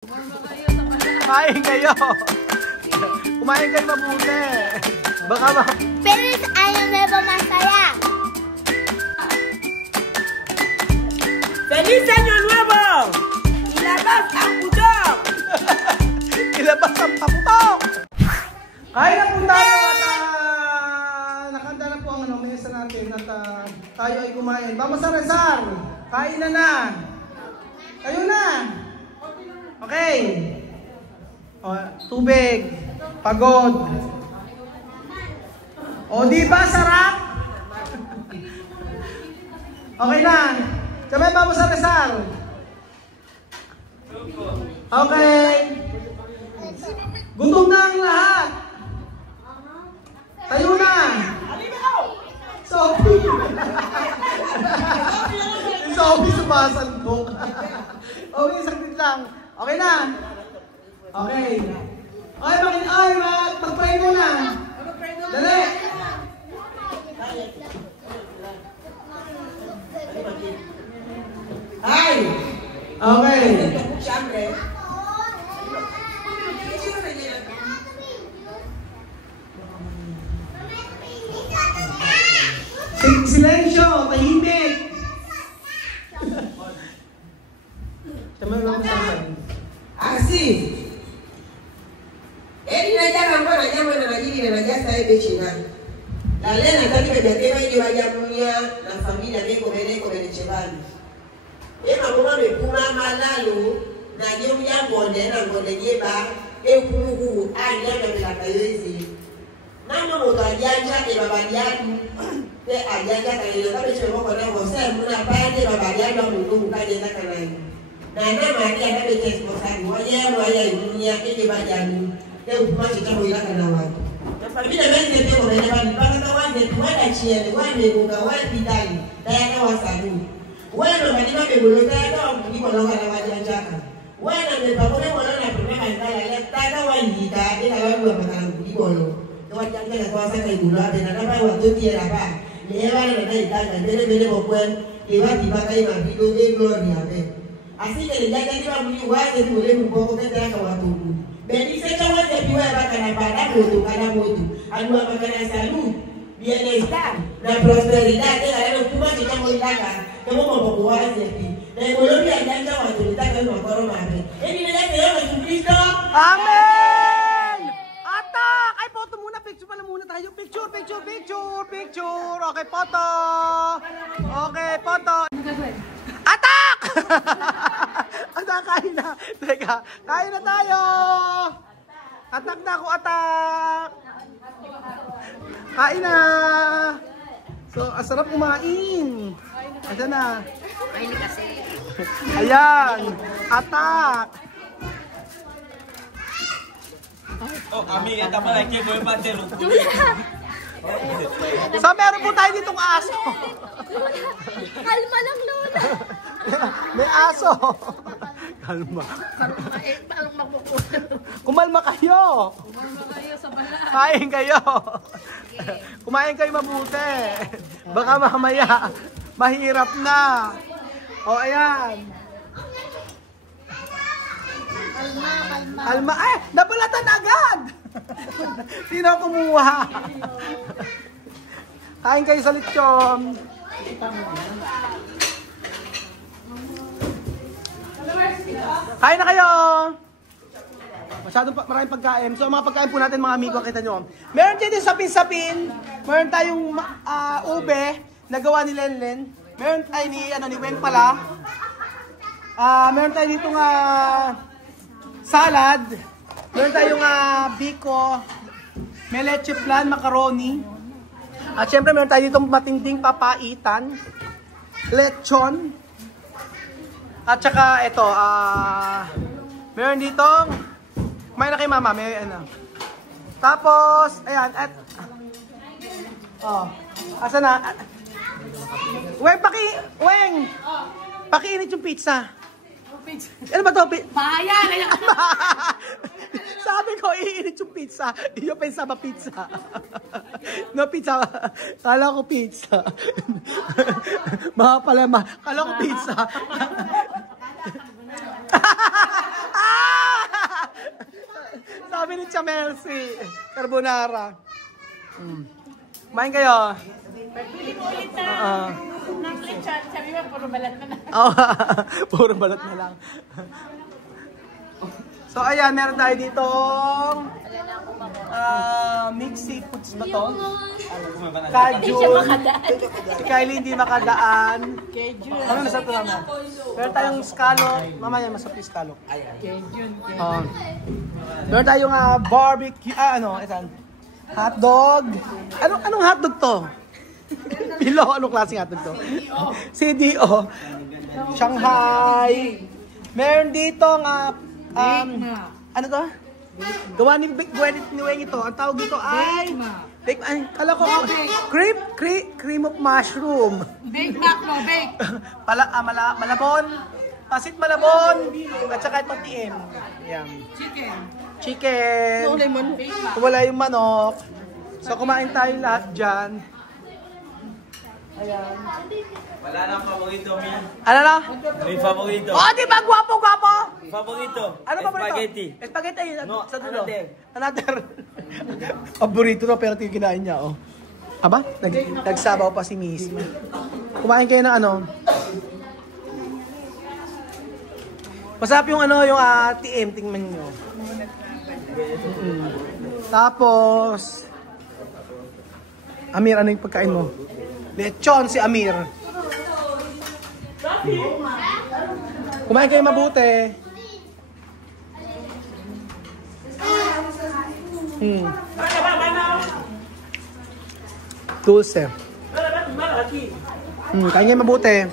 Kumain kayo. Kumain kayo mabuti. Baka ma... Feliz Año Nuevo masaya. Feliz Año Nuevo. Ilabas ang putok. Ilabas ang paputok. Kain na po tayo at nakanda na po ang mesa natin at tayo ay kumain. Vamos a rezar. Kain na. Kayo na. Okay. O, tubig. Pagod. O, di ba sarap? Okay na. Sabay, vamos a rezar. Okay. Gutom na ang lahat. Tayo na. Sophie. Sophie sumasandok. Okay, saglit lang. Okay na. Okay. Okay, mag-pray muna. Dali. Hi. Okay. Silensyo, tahimik. Tama lang sa Así. Eli na janga mbona jambo na majini na najasa ebe china. La lena tani be jate ba ile wajamunya na familia beko bene chebani. Ema kuma be kuma malalo na jemu ya bonde na bonde jeba e kumu anya na bila kayezi. Mama moto ajanja e baba yatu te ajanja kale na be chebo ko na ko se muna pande baba yatu mungu kaje na kanai. Na Maria na be chebo sabu waya dunia e ba janu. Umache kama ilaka na watu. Na familia wengi pia wanaelewa mpaka na wanje tuwada chieni, wanje kunga wapi ndani. Dayana wasabu. Wewe malima bebolo dayana mkiko longa na wajanjaka. Wewe mbepakole mwana na kumeka ndala ya tata wajita ila watu wa makana mkiko lo. Na wajanjaka kwa saka igulabe na naba watoki ya raba. Lewa na nai tanga bele bokwen iwati baka ima bido e glory abe. Asike le jaja diwa muli waze tuwele mboko ketaka watu. Beni secha waje biwa baka na bada moto kana moto adua baka na salud bienestar na prosperidad ila leo kuma kama ilaka kama mambo waje pi na Colombia janja watu litaka hiyo makoro mabe eni nile leo Kristo amen. Atak ay photo muna, picture pala muna tayo. Picture. Okay, photo. Atak. Atak, kain na. Teka, kain na tayo. Atak na ako, atak. Kain na. So, asarap kumain. Ayan na. Ayan. Atak. Oh, kami kita pala kaya mo yung patelo. So, meron po tayo ditong aso. Kalma lang, Lola. May aso. Kalma. Parang magpupunan. Kumalma kayo. Sa bala. Kain kayo. Kumain kayo mabuti. Baka mamaya mahirap na. O, ayan. Kalma. Ay, nabalatan agad. Sino kumuha? Kain kayo sa lechon. Kain na kayo. Masyadong maraming pagkain. So, mga pagkain po natin mga amigo, kita nyo. Meron dito sapin-sapin. Meron tayong ube na gawa ni Lenlen. Meron tayo ni Weng pala. Meron tayo dito salad. Meron tayong biko. May leche flan, macaroni. At syempre meron tayo dito matinding papaitan. Lechon. At saka ito, meron dito, kumain na kay mama, may ano. Tapos, ayan, at, asa na? Weng, pakiinit yung pizza. Ano ba ito? Bayan! Sabi ko, iinit yung pizza. Iyo pensaba pizza. No, pizza. Kala ko pizza. Mga pala, kala ko pizza. Ah! Sabi ni Chamel si Carbonara. Kumain kayo. Ulit na. Ng lechon. Sabi mo, puro balat na lang. Puro balat na lang. So ayan, meron tayo ditong mixed seafoods ba to? Kajun. Si Kylie hindi makadaan. Ano nasa ito naman? Meron tayong scallop. Mamaya masarap yung scallop. Meron tayong barbecue. Ito. Hotdog. Anong hotdog to? Pilo, anong klaseng hotdog to? CDO. Shanghai. Meron dito ano to? Gawa ni Weng ito. Ang tawag dito ay kala ko cream of mushroom. Bake back, no, bake. Malabon. Pasit malabon. At saka itong TM. Ayan. Chicken. Wala yung manok. So kumain tayo lahat dyan. Ayan. Wala nang paborito, Mi. Ano na? May paborito. Oh, di ba? Gwapo! Paborito. Ano paborito? Spaghetti. Spaghetti. No, sa dulo. another. Paborito na pero ito yung kinain niya, oh. Aba? Nagsabaw pa si Miss. Kumain kayo ng ano? Masarap yung yung TM, tingnan nyo. Tapos, Amir, ano yung pagkain mo? Lechon si Amir. Kumain kayo mabuti. Dulce. Kain kayo mabuti.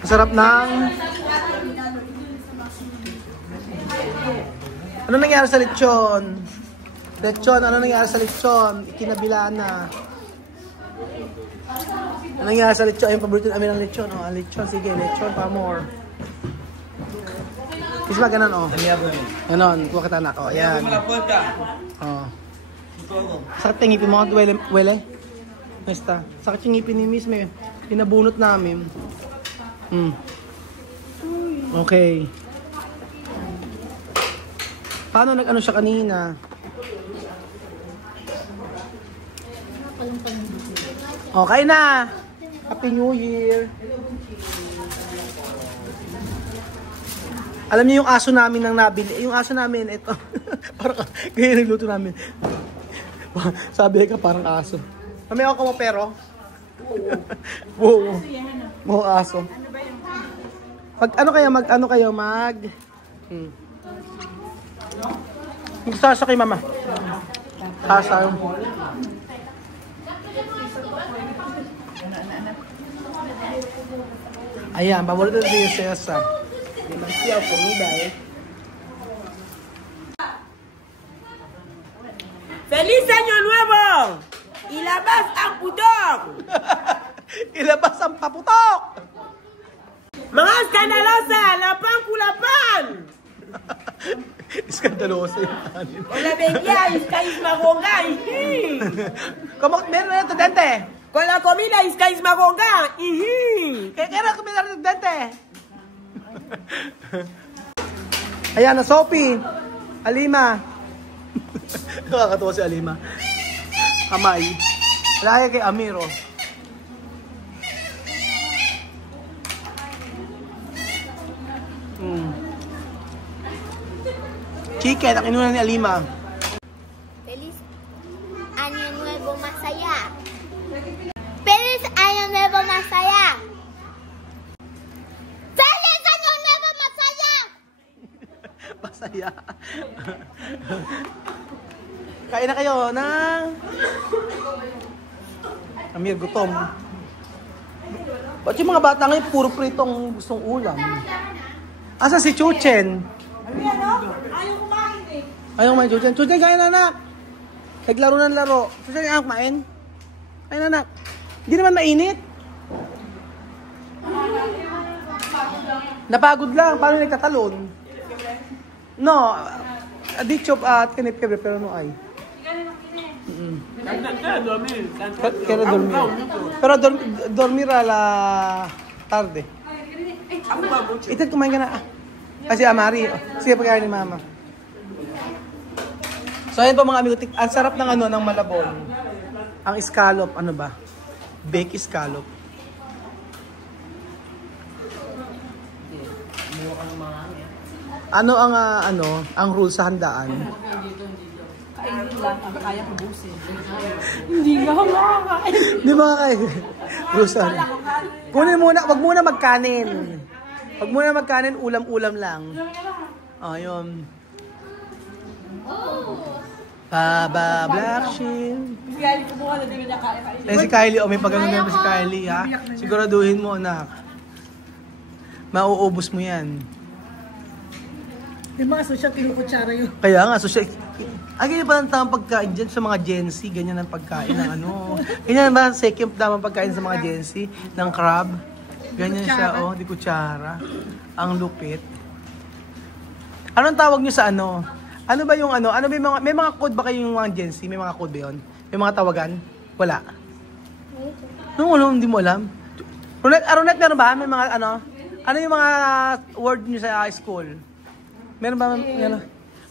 Masarap ng... Ano nangyari sa lechon? Ano nangyari sa lechon? Ikinabila na. Ano nangyari sa lechon? Ayun, paborito namin ng lechon. Oh, lechon, sige, lechon pa more. Kasi ba ganun, oh. Ganon, kuha kita anak. Oh, ayan. Oh. Sakit yung ngipin mo, wele? Basta. Sakit yung ngipin ni Miss, may pinabunot namin. Okay. Paano nag-ano siya kanina? Okay na! Happy New Year! Alam niyo yung aso namin nang nabili? Yung aso namin, ito. Parang kaya nagluto namin. Sabi ka parang aso. Kami ako mo pero? Wow, aso. Mag-ano kayo? Magsasa kay mama. Sasa. Ayan, paborito na yung sesa. Demasiado comida, eh. ¡Feliz Año Nuevo! ¡Ilabas ang putok! Ilabas ang paputok! Mga skandalosa! Lapan kulapan! Iskandalosa yung anin. Hola, bella, Iskais Magongay! Meron na ito, dente! Con la comida Iskais Magongay! Kaya na kumita rin dente! Ayan na, Sophie! Alima! Nakakatawa si Alima. Kamay. Laya kay Amiro. Chicken, ang inuna ni Alima. Feliz Año Nuevo Masaya. Feliz Año Nuevo Masaya. Feliz Año Nuevo Masaya. Masaya. Kain na kayo ng... Amir, gutom. Ba't yung mga bata ngayon puro pritong gustong ulam? Asa si Chuchen? Ayaw kumain eh. Ayaw kumain, Chuchen. Chuchen, kain na, anak. Naglaro ng laro. Chuchen, ayaw kumain. Kain na, anak. Hindi naman mainit. Napagod lang. Paano nagtatalon? No. Adichop at kinipkebre, pero no ay. Pero dormir a la tarde. Ethan, kumain ka na. Kasi Amari. Sige, pagkain ni Mama. So, ayan po mga amigo. Ang sarap ng ano, ng Malabon. Ang scallop, ano ba? Baked scallop. Ano ang ang rule sa handaan? Kainin lang ang kaya ko busin. Hindi nga makakain. Di ba kayo? Rusan. Kunin muna, wag muna magkanin. Wag muna magkanin, ulam-ulam lang. Ayun. Baba Black Sheep. Kaya kumuha na din niya kain. Eh si Kylie, may pagano naman si Kylie ha. Siguraduhin mo anak. Mauubos mo yan. Yung mga social kinukutsara yun. Kaya nga, social... ganyan ba ang tamang pagkain dyan sa mga Gen Z? Ganyan ang pagkain ng ano? Ganyan ba ang second tamang pagkain sa mga Gen Z? Ng crab? Ganyan siya, oh, di kutsara. Ang lupit. Anong tawag nyo sa ano? Ano ba yung ano? Ano ba yung mga... May mga code ba kayong mga Gen Z? May mga code ba yun? May mga tawagan? Wala. No, hindi mo alam. Ronet, meron ba? May mga ano? Ano yung mga word nyo sa school? Meron ba? Ano?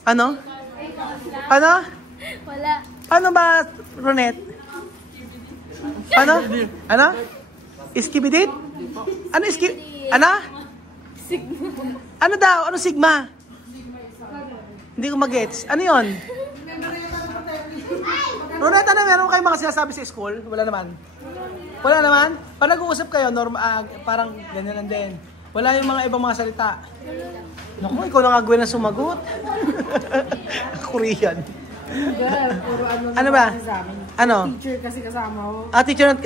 Ano? Wala. Ano ba, Ronet? Ano? Ano? Iskibidit? Ano Ano? Ano daw? Ano sigma? Hindi ko mag-gets. Ano yun? Ronet, ano meron kayong mga sinasabi sa school? Wala naman. Wala naman? Pag nag-uusap kayo, parang ganyan lang din. Wala yung mga ibang mga salita. Naku, ikaw na nga Gwen na sumagot. Korean. Puro Ano ba? Ano? Teacher kasi kasama ko. Teacher ang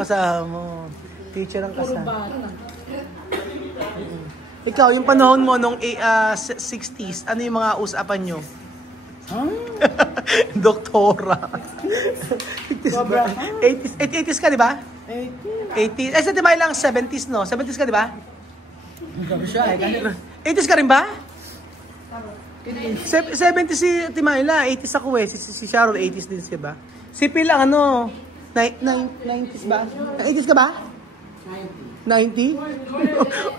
kasama mo. Teacher ang kasama. Ikaw, yung panahon mo nung 60s, ano yung mga usapan nyo? Doktora. 80s ka, di ba? 80s. Sa Timay lang, 70s, no? 70s ka, di ba? 80s ka rin ba? 70s si Timayla, 80s ako eh. Si Sharon, 80s din siya ba? Si Phil ang ano, 90s ba? 80s ka ba? 90?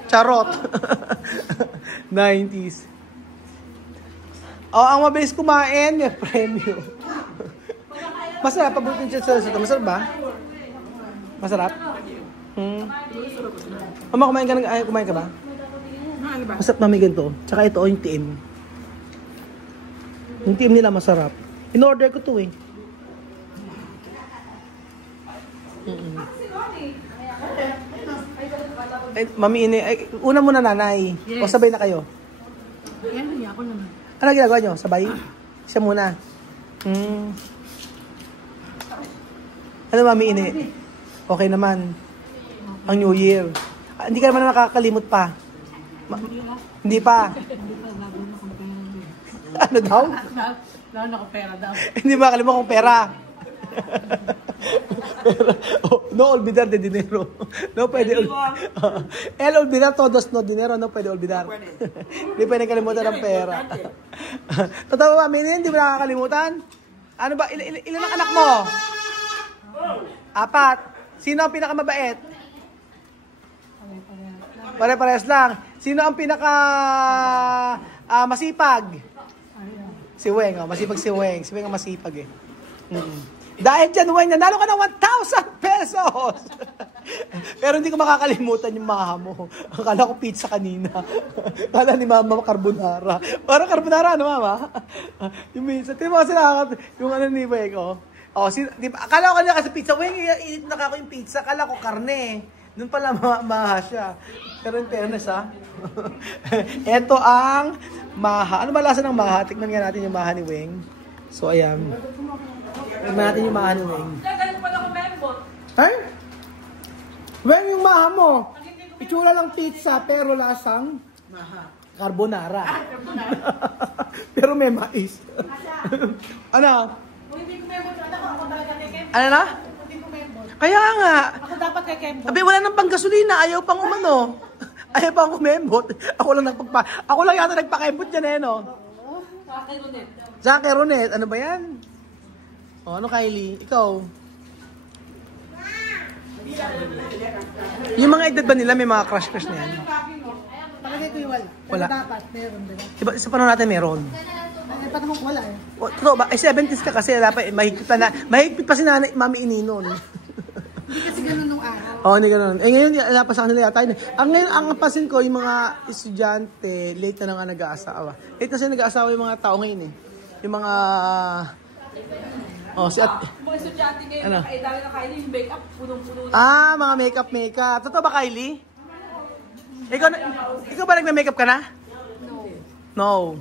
Charot. 90s. Ang mabilis kumain, may premyo. Masarap, pabutin siya sa ito. Masarap ba? Masarap? Mama, kumain ka ba? Masarap namin ganito. Tsaka ito, yung TM. Yung TM nila masarap. In-order ko to eh. Mami, una muna nanay. Yes. O sabay na kayo? Yan, ako naman. Ano ginagawa nyo? Sabay? Siya muna. Ano mami, okay naman. Ang New Year. Hindi ka naman nakakalimot pa. Hindi pa. Ano daw? Wala na ako pera daw. Hindi ba kalimot kong pera? No olvidar de dinero. No pwede. El olvidar todos no dinero, no pwede olvidar. Hindi pwede kalimutan ng pera. Totoo ba, Minin? Hindi mo nakakalimutan? Ano ba? Ilan ang anak mo? 4. Sino ang pinakamabait? Pare-pares lang. Sino ang pinaka masipag? Si Weng. Masipag si Weng. Si Weng ang masipag eh. Dahil dyan, Weng, nanalo ka ng 1,000 pesos! Pero hindi ko makakalimutan yung maha mo. Akala ko pizza kanina. Akala ni Mama carbonara. Parang carbonara, ano Mama? Yung pizza. Tingnan mo kasi yung ano ni Weng, diba? Akala ko kanina kasi pizza. Weng, init na ako yung pizza. Akala ko karne. Doon pala maha siya. Pero in fairness, ha? Ito ang maha. Ano ba lasa ng maha? Tignan nga natin yung maha ni Weng. So, ayan. Tignan natin yung maha ni Weng. Ganun pala ko member. Ay? Weng, yung maha mo. Itsura lang pizza, pero lasang carbonara. Pero may mais. Ano? Hindi ko member. Ako talaga kay Kembo. Ano na? Hindi ko member. Kaya nga. Ako dapat kay Kembo. Abi, wala nang panggasolina. Ayaw pang umano. Ayaw pang kumembot. Ako lang yata nagpakembot dyan eh, no? Jackie Ronet. Ano ba yan? Ano Kylie? Ikaw? Yung mga edad ba nila may mga crush na yan? Palagay ko yung wala. Pero Wala. dapat, meron, diba? Iba, sa panahon natin meron. Ay, paano mo wala eh? O, totoo ba? 70s ka kasi dapat mahigpit pa si nanay, mami ininon. Hindi kasi ganun nung araw. Oo, hindi ganun. Eh ngayon, wala pa sa kanila yata. Ang ngayon, ang napansin ko, yung mga estudyante, late na nga nag-aasawa. Late na sila nag-aasawa yung mga tao ngayon eh. Yung mga... Oh, si at... Mga estudyante ngayon, Ano? ay dami na kain yung make-up, punong-puno na. Ah, mga makeup. Totoo ba, Kylie? Ikaw ba nagme-makeup ka na? No.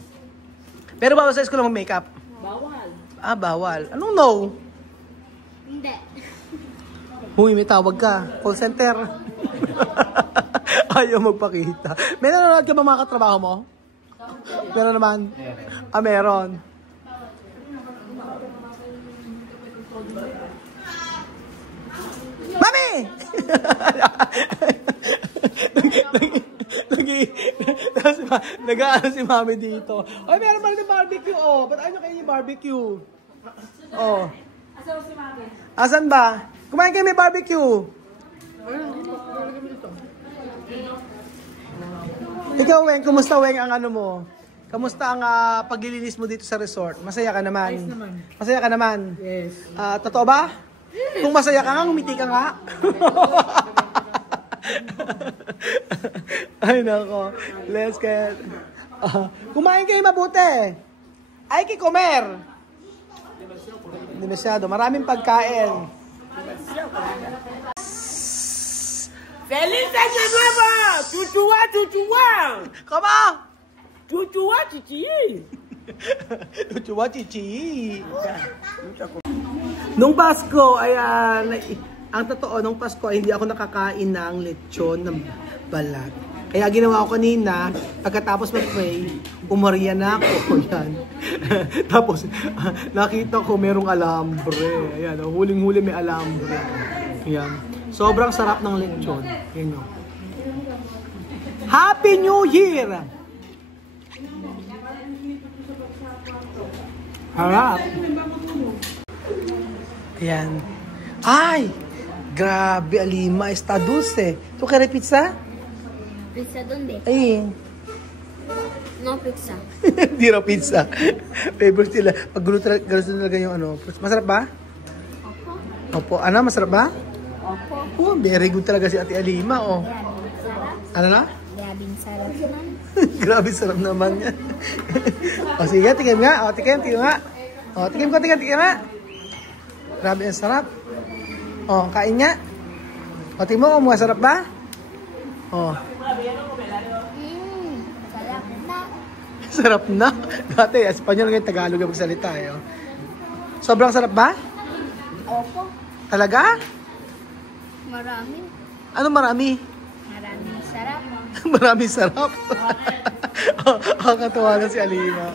Pero bawal sa school mag-makeup? Bawal. Ah, bawal. Anong no? Hindi. Huy, may tawag ka. Call center. Ayaw magpakita. May nanonood ka ba mga katrabaho mo? Meron naman? Ah, meron. Mami! Nag-aano si Mami dito. Ay, meron pala yung barbecue, oh. Ba't ayaw kayo yung barbecue? Oh. Asan si Mami? Asan ba? Kumain kayo may barbecue. Ikaw, Weng, kumusta, Weng, ang ano mo? Kamusta ang paglilinis mo dito sa resort? Masaya ka naman? Ayos naman. Masaya ka naman? Yes. Totoo ba? Kung masaya ka nga, ngumiti ka nga. Ay, nako. Let's get... kumain kayo mabuti. Ay, kikomer. Hindi masyado. Maraming pagkain. Feliz Año Nuevo! Chuchuwa! Kama! Chuchuwa, chichi! Chuchuwa, chichi! Nung Pasko, ayan, ang totoo, nung Pasko, ay hindi ako nakakain ng lechon ng balat. Kaya ginawa ko kanina, pagkatapos mag-pray, umarya na ako. Yan. Tapos, nakita ko merong alambre. Ayan, huling-huli may alambre. Ayan. Sobrang sarap ng lechon. Yan yun. Happy New Year! Harap! Ayan. Ay! Grabe, Alima. Está dulce. ¿Tú quieres pizza? ¿Pizza dónde? Ay. No pizza. Hindi raw pizza. Favorite nila. Pag gusto talaga yung ano. Masarap ba? Opo. Opo. Ano, masarap ba? Opo. Oh, very good talaga si Ate Alima, oh. Grabing sarap. Ano na? Grabing sarap naman. Grabe, sarap naman yan. O, sige, tikim nga. O, tikim nga. O, tikim nga. Grabe, ang sarap. O, kain nga. O, tikim mo, masarap ba? O. Sarap na. Sarap na. Dati, Espanyol ngayon, Tagalog ang magsalita. Eh, oh. Sobrang sarap ba? Opo. Talaga? Marami. Ano marami? Maraming sarap. Maraming sarap. Ang katuwa na si Alima.